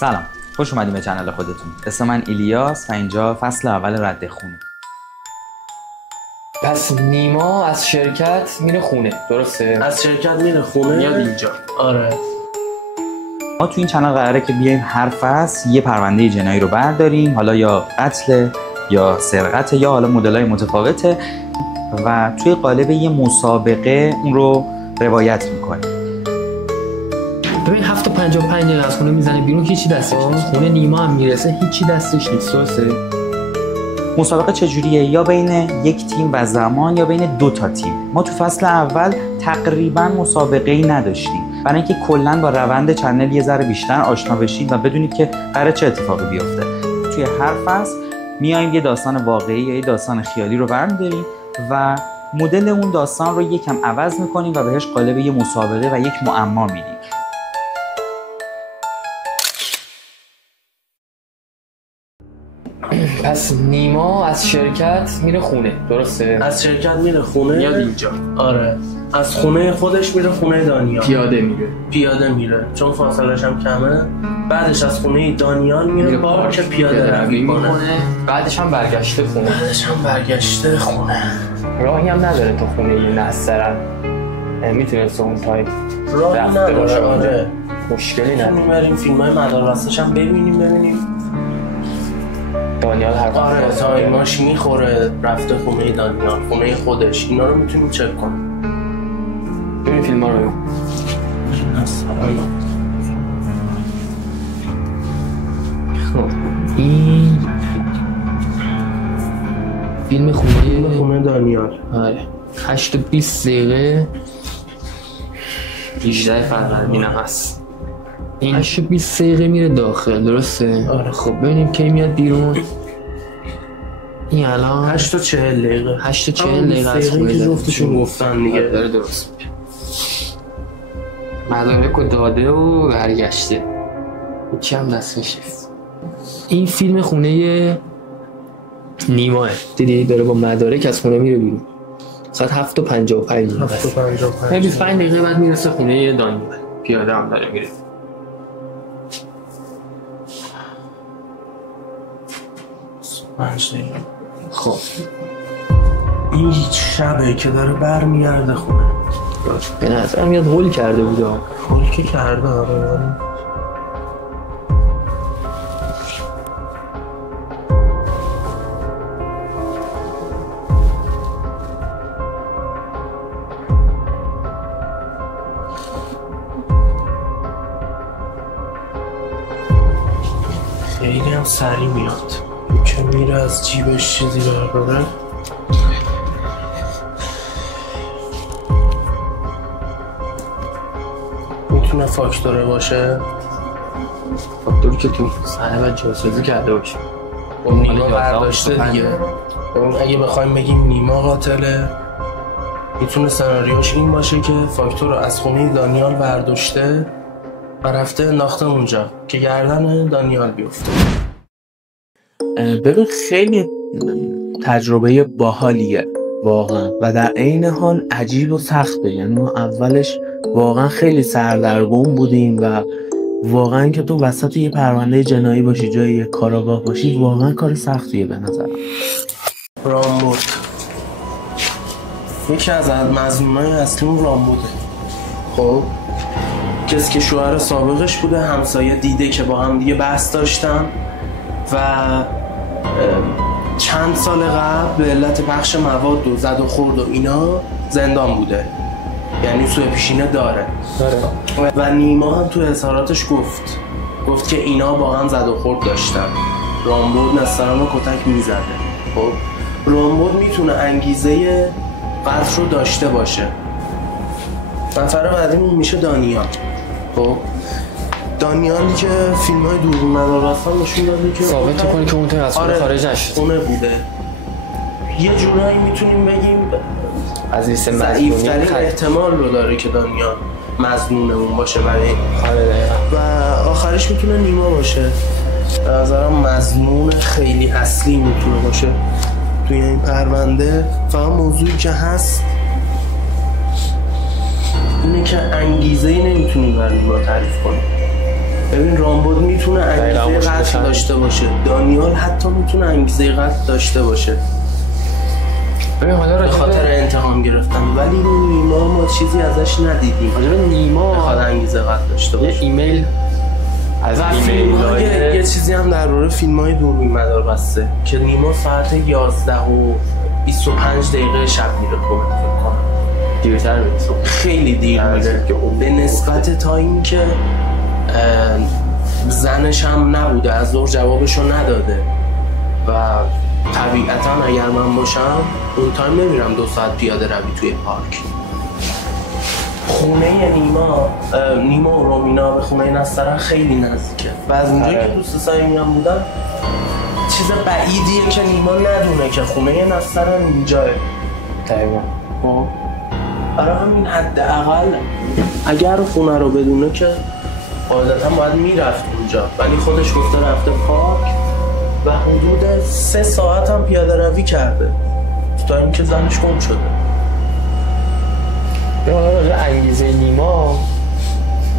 سلام، خوش اومدیم به چنل خودتون. اسم من ایلیاس و اینجا فصل اول رد خونه. پس نیما از شرکت میره خونه، درسته؟ از شرکت میره خونه میاد اینجا. آره. ما تو این چنل قراره که بیایم هر فصل یه پرونده جنایی رو برداریم، حالا یا قتل یا سرقت یا حالا مدل‌های متفاوته و توی قالب یه مسابقه اون رو روایت میکنیم. ببین 7:55 از خونه میزنه بیرون که هیچی دستش نیست. خونه نیما هم میرسه هیچی دستش نیست، درسته؟ مسابقه چجوریه؟ یا بین یک تیم و زمان یا بین دو تا تیم. ما تو فصل اول تقریبا مسابقه‌ای نداشتیم برای اینکه کلا با روند چنل یه ذره بیشتر آشنا بشید و بدونید که قراره چه اتفاقی بیفته. توی هر فصل میایم یه داستان واقعی یا یه داستان خیالی رو برمی‌داریم و مدل اون داستان رو یکم عوض می‌کنیم و بهش قالب یه مسابقه و یک معما میدیم. پس نیما از شرکت میره خونه، درسته؟ از شرکت میره خونه میاد اینجا. آره. از خونه خودش میره خونه دانیال. پیاده میره چون فاصلش هم کمه. بعدش از خونه دانیال میره پارک پیاده روی میکنه. بعدش هم برگشته خونه. راهی هم نداره تو خونه یه نسترن. میتونه اون تایپ رفته باشه. آره. مشکلی نداره. میبریم فیلم‌های مداربستش هم ببینیم دانیال هر آره تایماش میخوره رفته خونه دانیال، خونه خودش، اینا رو میتونیم چک کنیم. ببین فیلم ها رو این فیلم خونه دانیال. آره 8:20 دقیقه 18 فروردین هست. این 8:20 دقیقه میره داخل، درسته؟ آره. خب ببینیم کی میاد بیرون. این الان 8:40 دقیقه 8:40 دقیقه از خونه که جفتشون گفتن دیگه. داره درست میگه. مدارک رو داده و برگشته، هیچی هم دستش نیست. این فیلم خونه نیماه، دیدی داره با مدارک از خونه میره بیرون. ساعت 7:55 25 دقیقه بعد میرسه خونه دانیال. پیاده هم داره میره. خب این شبه که داره برمیگرده خونه. به نظر میاد هول کرده بوده. هول که کرده آره. خیلی هم سریع میاد که میره از جیبش چیزی برداره. میتونه فاکتوره باشه. فاکتوری که تو صحنه جاسازی کرده باشه. اون نیما برداشته دیگه. اون اگه بخوایم بگیم نیما قاتله، میتونه سناریوش این باشه که فاکتور رو از خونه دانیال برداشته و رفته انداخته اونجا که گردن دانیال بیفته. ببین خیلی تجربه باحالیه واقعا و در عین حال عجیب و سخته. یعنی ما اولش واقعا خیلی سردرگم بودیم و واقعا که تو وسط یه پرونده جنایی باشی، جای یه کاراگاه باشی، واقعا کار سختیه به نظرم. رامبود یکی از مظنونای اصلی رامبوده. خب کسی که شوهر سابقش بوده، همسایه دیده که با هم دیگه بحث داشتن و چند سال قبل به علت پخش مواد و زد و خورد و اینا زندان بوده، یعنی سوء پیشینه داره. و نیما هم تو اظهاراتش گفت که اینا با هم زد و خورد داشتن. رامبود نستران رو کتک میزده. خب رامبود میتونه انگیزه قتل رو داشته باشه. نفر بعدیمون میشه دانیال. خب دانیالی که فیلم های دوربین مداربستان نشون داده که ثابت میکنه که اون تا از خونه خارج نشد. خونه بوده. یه جورایی میتونیم بگیم از لیست ضعیف‌ترین احتمال رو داره که دانیال مظنونمون باشه و آخرش میتونه نیما باشه. به نظرم مظنون خیلی اصلی میتونه باشه توی این پرونده. فقط موضوعی که هست اینه که انگیزه‌ای نمیتونیم برای نیما تعریف کنیم. ببین رامبد میتونه انگیزه قتل داشته باشه، دانیال حتی میتونه انگیزه قتل داشته باشه ببین حالا به خاطر انتقام گرفتن، ولی نیما ما چیزی ازش ندیدیم. حالا نیما بخواد انگیزه قتل داشته باشه. یه ایمیل از ایمیل یه چیزی هم در مورد فیلم‌های دوربین مدار بسته که نیما ساعت 11:25 شب میره کمک فکر کنم. دیرتر میرسه، خیلی دیر میره به نسبت تا اینکه زنش هم نبوده، از ظهر جوابشو نداده و طبیعتا اگر من باشم اون تایم نمیرم 2 ساعت پیاده روی توی پارک. خونه نیما و رومینا به خونه نسترن خیلی نزدیکه و از اونجا که دوست صمیمی‌ام بودم چیز بعیدیه که نیما ندونه که خونه نسترن اینجاه. دقیقا برای همین حداقل اگر خونه رو بدونه که قاعدتا باید میرفت اونجا، ولی خودش گفته رفته پارک و حدود 3 ساعت هم پیاده روی کرده تا اینکه زنش گم شده. به حالا انگیزه نیما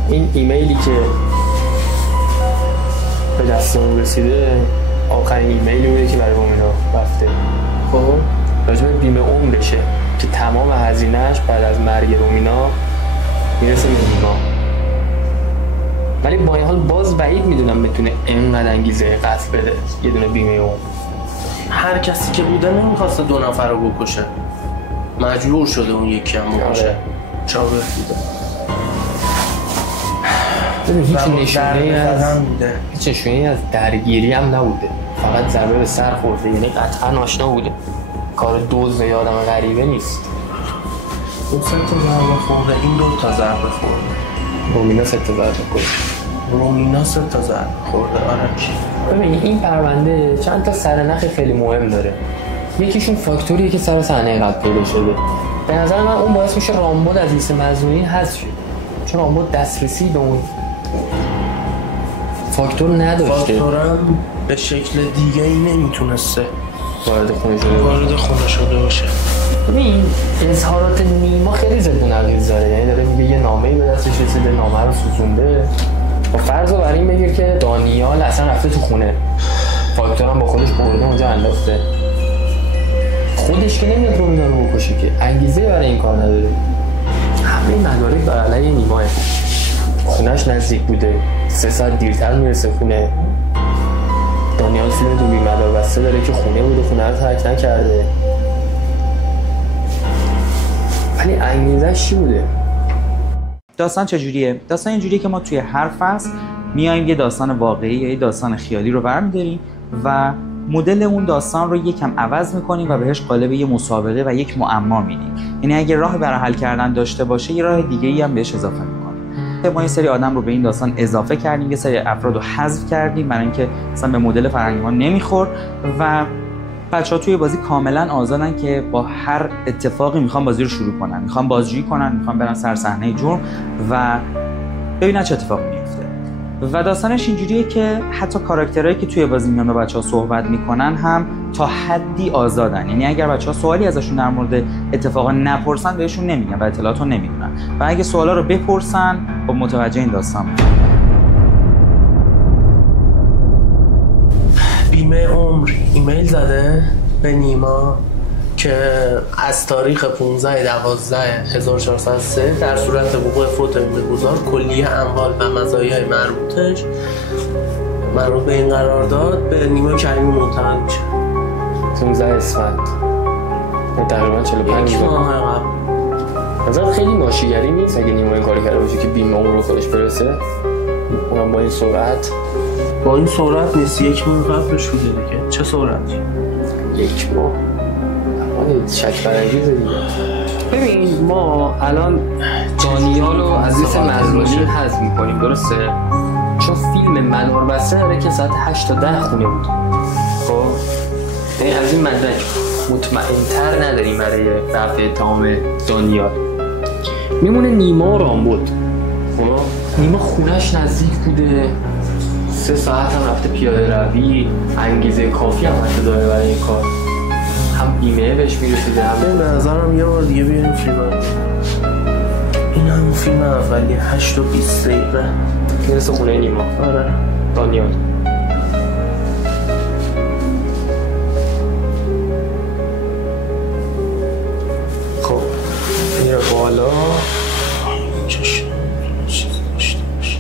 این ایمیلی که به دستمون رسیده آخرین ایمیلی بوده که برای رومینا رفته. خب راجع به بیمه عمرشه که تمام هزینه‌اش بعد از مرگ رومینا میرسه به نیما، ولی با این حال باز بعید میدونم بتونه اینقدر انگیزه قتل بده یه دونه بیمه عمر. هر کسی که بوده نمیخواسته 2 نفر رو بکشه، مجبور شده اون یکی هم بکشه. چاوه بوده. هیچ نشونه‌ای از درگیری هم نبوده، فقط ضربه به سر خورده، یعنی قطعا آشنا بوده. کار دزد یا آدم غریبه نیست. اون 3 تا ضربه خورده، این 2 تا ضربه خورده. رومینا 3 تا ضربه خورده. رومینا 3 تا ضربه خورده. آره کی؟ ببین این پرونده چند تا سرنخ خیلی مهم داره. یکیشون فاکتوریه که سر صحنه قتل پیدا شده. به نظر من اون باعث میشه رامبد از لیست مظنونین حذف شه، چون رامبد دسترسی به اون فاکتور نداشته. فاکتورم به شکل دیگه ای نمیتونسته وارد خونه شده باشه. ببین اظهارات نیما خیلی ضد و نقیض داره، یعنی داره میگه یه نامه‌ای به دستش رسیده، نامه رو سوزونده. با فرض رو برای این بگیر که دانیال اصلا رفته تو خونه، فاکتور هم با خودش برده اونجا انداخته، خودش که نمیاد رومینا رو بکشه که انگیزه برای این کار نداره. همه مدارک بر علیه نیماه. خونهش نزدیک بوده، 3 ساعت دیرتر میرسه خونه. دانیال فیلم دوربین مدار بسته داره که خونه بوده، خونه رو ترک نکرده، ولی انگیزش چی بوده؟ داستان چجوریه؟ داستان اینجوریه که ما توی هر فصل میایم یه داستان واقعی یا یه داستان خیالی رو برمی‌داریم و مدل اون داستان رو یکم عوض می‌کنیم و بهش قالب یه مسابقه و یک معما میدیم. یعنی اگه راه برای حل کردن داشته باشه، یه راه دیگه‌ای هم بهش اضافه می‌کنیم. ما یه سری آدم رو به این داستان اضافه کردیم، یه سری افراد رو حذف کردیم برای اینکه مثلا به مدل فرهنگی ما نمیخورد و بچه‌ها توی بازی کاملا آزادن که با هر اتفاقی میخوان بازی رو شروع کنن، میخوان بازجویی کنن، میخوان برن سر صحنه جرم و ببینن چه اتفاقی میفته. و داستانش اینجوریه که حتی کاراکترهایی که توی بازی میان با بچه‌ها صحبت میکنن هم تا حدی آزادن، یعنی اگر بچه‌ها سوالی ازشون در مورد اتفاقا نپرسن بهشون نمیگن و اطلاعات رو نمیدونن و اگه سوالا رو بپرسن خب متوجه این داستان میشن. بیمه عمر ایمیل زده به نیما که از تاریخ 15/12/1403 در صورت وقوع فوت بیمه‌گذار کلیه اموال و مزایای مربوط به این قرارداد به نیما کریمی منتقل میشه. 15 اسفند تقریبا 45 ماه قبل. نظر خیلی ناشیگری نیست اگه نیما این کاری کرده باشه که بیمه عمر رو خودش برسه، اونم با این سرعت. با این سرعت نیست، 1 ماه قبلش بوده دیگه. چه سرعتی؟ 1 ماه شک برانگیزه دیگه. ببین ما الان دانیال رو از لیست مظنونین حذف می‌کنیم، درسته؟ چون فیلم مدار بسته داره که ساعت 8 تا 10 خونه بود. خب یعنی از این مدرک مطمئن‌تر نداریم برای رفع اتهام دانیال. میمونه نیما و رامبد. خب نیما خونش نزدیک بوده، 3 ساعت هم رفته پیاده روی، انگیزه کافی هم حتی داره برای این کار، هم بیمه بهش میرسیده هم به نظرم یه بار دیگه بیاریم فیلم این هم فیلم اولی 8 و 20 دقیقه میرسه خونه نیما. آره دانیال. خب میره بالا. چشم چیزی داشته باشه.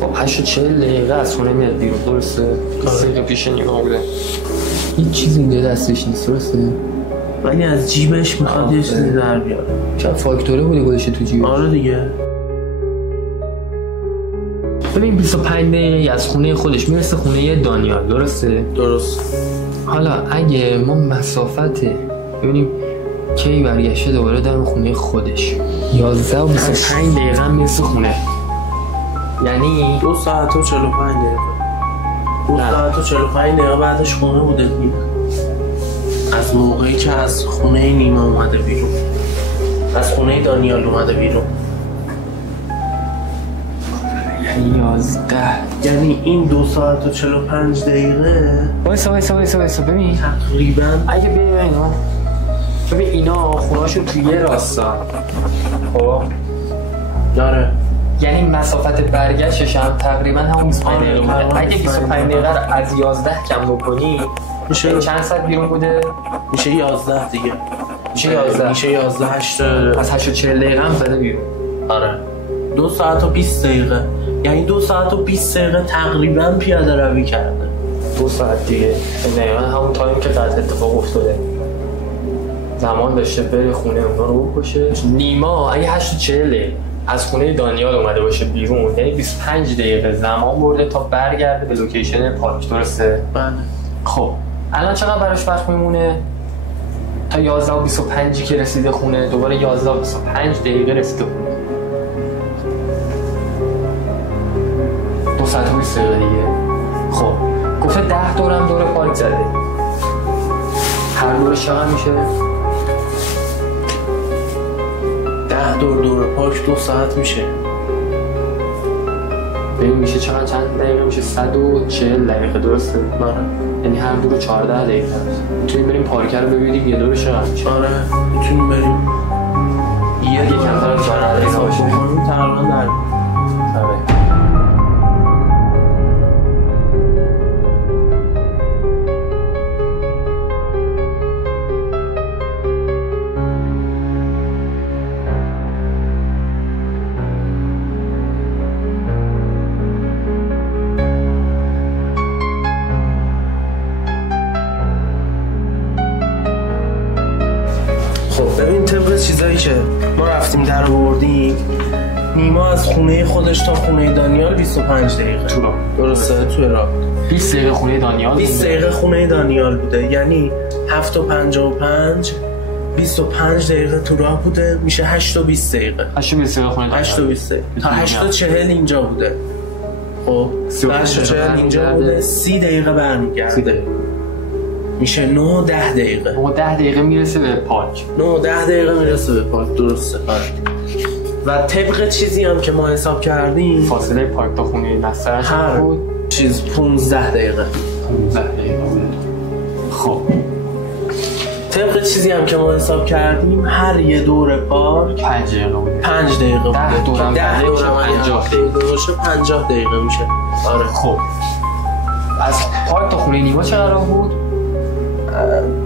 خب 8:40 از خونه میاد بیرون، درسته؟ 20 دقیقه پیش نیما بوده. هیچ چیزی اینجا دستش نیست، درسته؟ ولی از جیبش میخواد یه چیزی در بیاره. چند فاکتوره بوده گذاشته تو جیبش؟ آره دیگه. ببین 25 دقیقه از خونه خودش میرسه خونه دانیال، درسته؟ درست. حالا اگه ما مسافت ببینیم کی برگشته دوباره در خونه خودش 11 و 25 دقیقه میرسه خونه، یعنی 2 ساعت و 45 دقیقه. 2 ساعت و 45 دقیقه بعدش خونه بوده دیگه. از موقعی که از خونه نیما اومده بیرون، از خونه دانیال اومده بیرون، یعنی 11. یعنی این 2 ساعت و 45 دقیقه وایسا ببین تقریبا. اگه ببین اینا خونهاشون توی یه راستا، خب داره، یعنی مسافت برگشتش هم تقریبا همون 25 دقیقه بوده. اگه 25 دقیقه رو از 11 کم بکنی میشه چند ساعت بیرون بوده؟ میشه 11 دیگه. میشه 11. میشه 11 8 از 8:40 دقیقه هم زده بیرون. آره 2 ساعت و 20 دقیقه، یعنی 2 ساعت و 20 دقیقه تقریبا پیاده روی کرده. 2 ساعت دیگه دقیقا همون تایم که قطع اتفاق افتاده زمان داشته بره خونه اونا رو بکشه. نیما اگه 8:40 از خونه دانیال اومده باشه بیرون، یعنی 25 دقیقه زمان برده تا برگرده به لوکیشن پارک، درسته؟ بله. خب الان چقدر براش وقت میمونه تا 11 و 25 که رسیده خونه؟ دوباره 11 و 25 دقیقه رسیده خونه. 2 ساعت و 20 دقیقه دیگه. خب گفته 10 دورم دور پارک زده. هر دورش چقدر میشه؟ 10 دور پارک 2 ساعت میشه. ببین میشه چقدر، چند دقیقه میشه؟ 140 دقیقه، درسته؟ آره. یعنی هر دور 14 دقیقه است. میتونیم بریم پارک رو ببینیم یه دورش چقدر میشه. آره میتونیم بریم. یه کمتر از 14 دقیقه باشه. تقریبا در. آره. ببین طبق چیزایی که ما رفتیم در آوردیم، نیما از خونه خودش تا خونه دانیال 25 دقیقه تو راه. درسته؟ تو راه 20 دقیقه خونه دانیال 20 دقیقه خونه دانیال بوده، یعنی 7:55 25 دقیقه تو راه بوده، میشه 8 و 20 دقیقه. 8 و 20 دقیقه خونه دانیال 8 و 20 دقیقه تا 8:40 اینجا بوده. خب 8:40 اینجا بوده، 30 دقیقه برمیگرده، میشه 9 و 10 دقیقه. 9 و 10 دقیقه میرسه به پارک. 9 و 10 دقیقه میرسه به پارک، درسته. و طبق چیزی هم که ما حساب کردیم فاصله پارک تا خونه نصرش بود چیز 15 دقیقه. 15 دقیقه بود. خب طبق چیزی هم که ما حساب کردیم هر یه دور پارک 5 دقیقه بود. 5 دقیقه بود. 10 دورم 50 دقیقه باشه 50 دقیقه میشه. آره. خب از پارک تا خونه نیما چقدر بود؟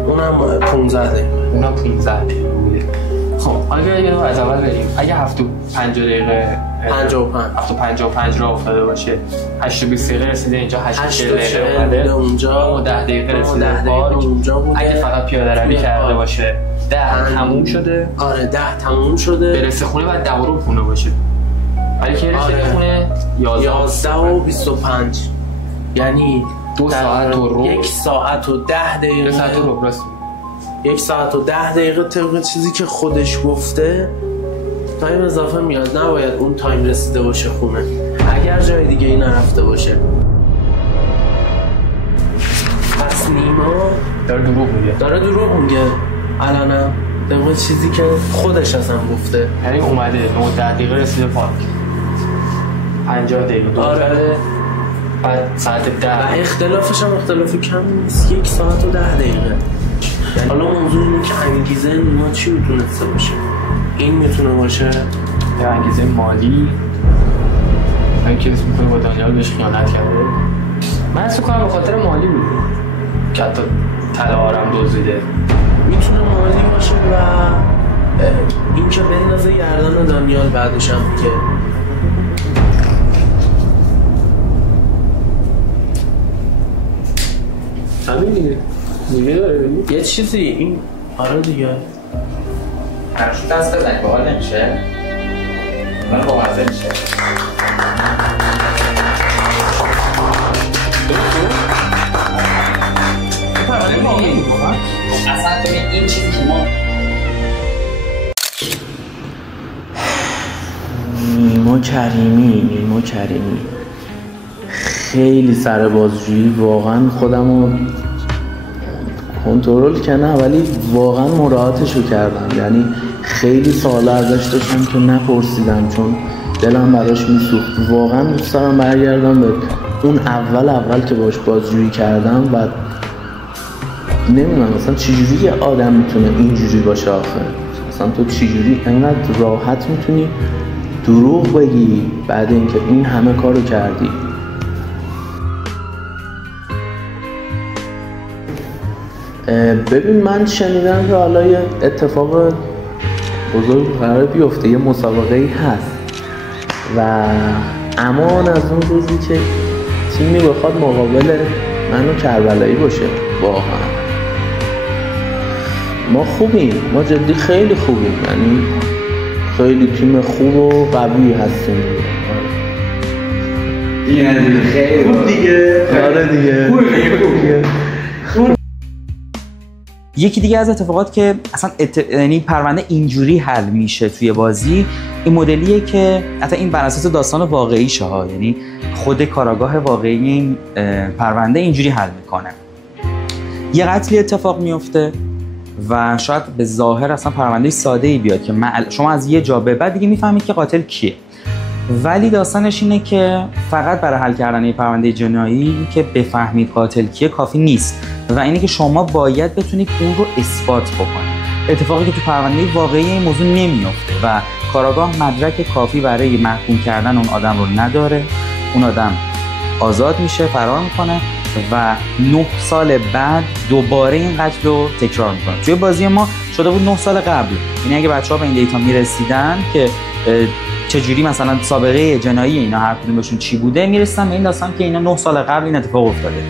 اونم 15 دقیقه. اونم 15 دقیقه بوده. خب اگه یه رو از اول بریم، اگه 7 و 5 دقیقه 55 را افتاده باشه، 8 و 20 دقیقه رسیده اینجا، 8 دقیقه اومده اونجا، 10 دقیقه رسیده پارک اونجا بوده. اگه فقط پیاده روی کرده باشه 10 تموم شده. آره 10 تموم شده، برسه خونه بعد 10 رو خونه باشه. ولی که رسیده خونه 11 و 25، یعنی 2 ساعت و رو 1 ساعت و 10 دقیقه. 2 ساعت و رو راست. 1 ساعت و 10 دقیقه طبق چیزی که خودش گفته تایم اضافه میاد، نباید اون تایم رسیده باشه خونه اگر جای دیگه ای نرفته باشه. پس نیما داره دروغ میگه الانم طبق چیزی که خودش اصلا گفته. یعنی اومده 9 دقیقه رسیده پارک، 50 دقیقه دور کرده، بعد ساعت 10 و اختلافش هم اختلاف کم نیست، 1 ساعت و 10 دقیقه. حالا موضوع اینه که انگیزه نیما چی میتونسته باشه؟ این میتونه باشه یا انگیزه مالی، اینکه اسم میکنه با دانیال بهش خیانت کرده. من اسم کنم به خاطر مالی بود که حتی طلاهارم دزدیده. میتونه مالی باشه و این که بندازه گردن دانیال بعدش هم که همین دیگه داره بگی؟ یه چیزی این آره دیگه هرشو دست بزنی باحال نمیشه؟ من با مزه میشه اصلا تو این چیزی که ما نیما کریمی خیلی سر بازجویی واقعا خودمو کنترل کنم ولی واقعا مراعاتشو کردم. یعنی خیلی سوالا ازش داشتم که نپرسیدم چون دلم براش میسوخت. واقعا دوست دارم برگردم به اون اول که باش بازجویی کردم و نمیدونم مثلا چجوری یه آدم میتونه اینجوری باشه آخه. مثلا تو چجوری اینقدر راحت میتونی دروغ بگی بعد اینکه این همه کارو کردی. ببین من شنیدم که حالا یه اتفاق بزرگ قرار بیفته، یه مسابقه ای هست و امان از اون روزی که تیمی بخواد مقابل من و کربلایی باشه. واقعا ما خوبیم، ما جدی خیلی خوبیم، یعنی خیلی تیم خوب و قوی هستیم. یعنی خیلی خوب دیگه. آره دیگه یکی دیگه از اتفاقات که اصلا یعنی پرونده اینجوری حل میشه توی بازی این مدلیه که حتی این بر اساس داستان واقعیشه ها، یعنی خود کاراگاه واقعی این پرونده اینجوری حل میکنه. یه قتلی اتفاق میفته و شاید به ظاهر اصلا پرونده ساده‌ای بیاد که شما از یه جا به بعد دیگه میفهمید که قاتل کیه، ولی داستانش اینه که فقط برای حل کردن این پرونده جنایی که بفهمید قاتل کیه کافی نیست و اینه که شما باید بتونید اون رو اثبات بکنید، اتفاقی که تو پرونده واقعی این موضوع نمیفته و کاراگاه مدرک کافی برای محکوم کردن اون آدم رو نداره. اون آدم آزاد میشه، فرار میکنه و 9 سال بعد دوباره این قتل رو تکرار میکنه. توی بازی ما شده بود 9 سال قبل، یعنی اگه بچه‌ها به این دیتا میرسیدن که چجوری مثلا سابقه جنایی اینا هر کدومشون چی بوده، میرسن به این داستان که اینا 9 سال قبل این اتفاق افتاده.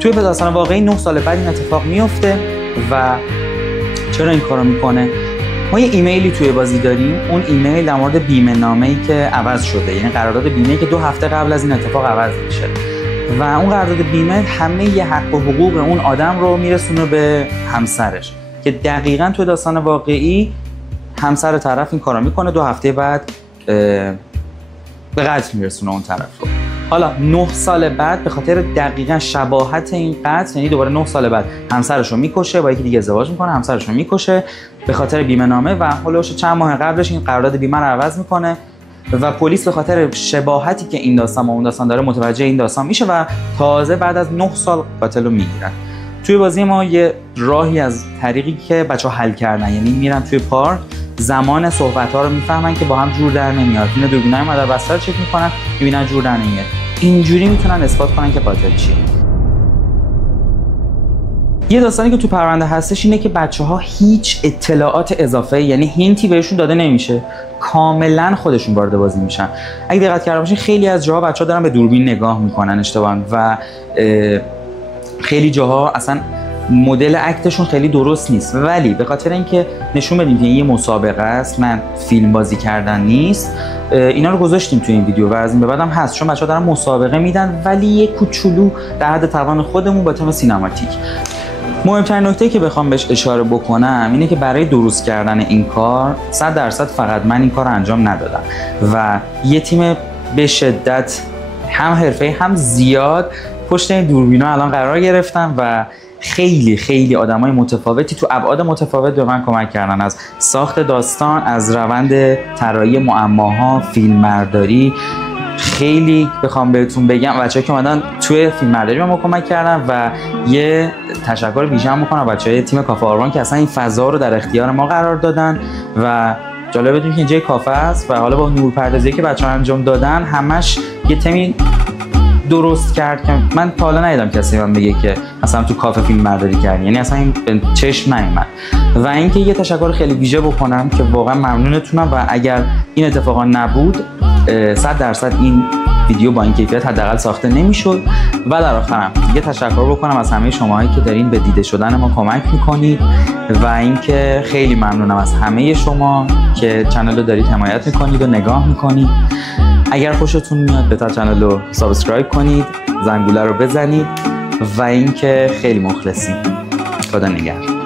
توی داستان واقعی 9 سال بعد این اتفاق میفته و چرا این کارو میکنه؟ ما یه ایمیلی توی بازی داریم، اون ایمیل در مورد بیمه نامه‌ای که عوض شده، یعنی قرارداد بیمه که 2 هفته قبل از این اتفاق عوض میشه و اون قرارداد بیمه همه ی حق و حقوق اون آدم رو میرسونه به همسرش که دقیقاً توی داستان واقعی همسر طرف این کارو میکنه، 2 هفته بعد به قتل میرسونه اون طرف رو. حالا 9 سال بعد به خاطر دقیقاً شباهت این قتل، یعنی دوباره 9 سال بعد همسرش رو میکشه، با یکی دیگه ازدواج میکنه، همسرش رو میکشه به خاطر بیمه نامه و هولوش چند ماه قبلش این قرارداد بیمه رو عوض میکنه و پلیس به خاطر شباهتی که این داستان با اون داستان داره متوجه این داستان میشه و تازه بعد از 9 سال قاتل رو میگیرن. توی بازی ما یه راهی از طریقی که بچه‌ها حل کردن، یعنی میرن توی پارک زمان صحبت‌ها رو میفهمن که با هم جور در نمیاد، اینا دوربینای مادر بستر چک میکنن میبینن جور در نمیاد، اینجوری میتونن اثبات کنن که قاتل چیه. یه داستانی که تو پرونده هستش اینه که بچه‌ها هیچ اطلاعات اضافه، یعنی هینتی بهشون داده نمیشه، کاملا خودشون وارد بازی میشن. اگه دقت کرده باشین خیلی از جاها بچه‌ها دارن به دوربین نگاه میکنن اشتباهاً و خیلی جاها اصلا مدل اکتشون خیلی درست نیست، ولی به خاطر اینکه نشون بدیم که یه مسابقه است، من فیلم بازی کردن نیست، اینا رو گذاشتیم تو این ویدیو و از این به بعدم هست، چون بچه‌ها دارن مسابقه میدن ولی یه کوچولو در حد توان خودمون با تم سینماتیک. مهمترین نکته که بخوام بهش اشاره بکنم اینه که برای درست کردن این کار 100% فقط من این کار رو انجام ندادم و یه تیم به شدت هم حرفه‌ای هم زیاد پشت این دوربینا الان قرار گرفتن و خیلی آدمای متفاوتی تو ابعاد متفاوت به من کمک کردن، از ساخت داستان، از روند طراحی معماها، فیلمبرداری، خیلی بخوام بهتون بگم بچه‌ها که اومدن توی فیلمبرداری به ما کمک کردن و یه تشکر ویژه هم می‌کنم بچه‌های تیم کافه آروان که اصلا این فضا رو در اختیار ما قرار دادن و جالب بدونید که اینجا کافه است و حالا با نورپردازی که بچه‌ها انجام دادن همش یه تمی درست کرد که من تا حالا ندیدم کسی من بگه که مثلا تو کافه فیلم برداری کردی، یعنی اصلا این به چشم نیومد. و اینکه یه تشکر خیلی ویژه بکنم که واقعا ممنونتونم و اگر این اتفاقا نبود 100% این ویدیو با این کیفیت حداقل ساخته نمیشد. و در آخرم یه تشکر بکنم از همه شماهایی که دارین به دیده شدن ما کمک میکنید و اینکه خیلی ممنونم از همه شما که چنل رو دارید حمایت میکنید و نگاه میکنید. اگر خوشتون میاد بهتر چنل رو سابسکرایب کنید، زنگوله رو بزنید و اینکه خیلی مخلصیم. خدا نگهدار.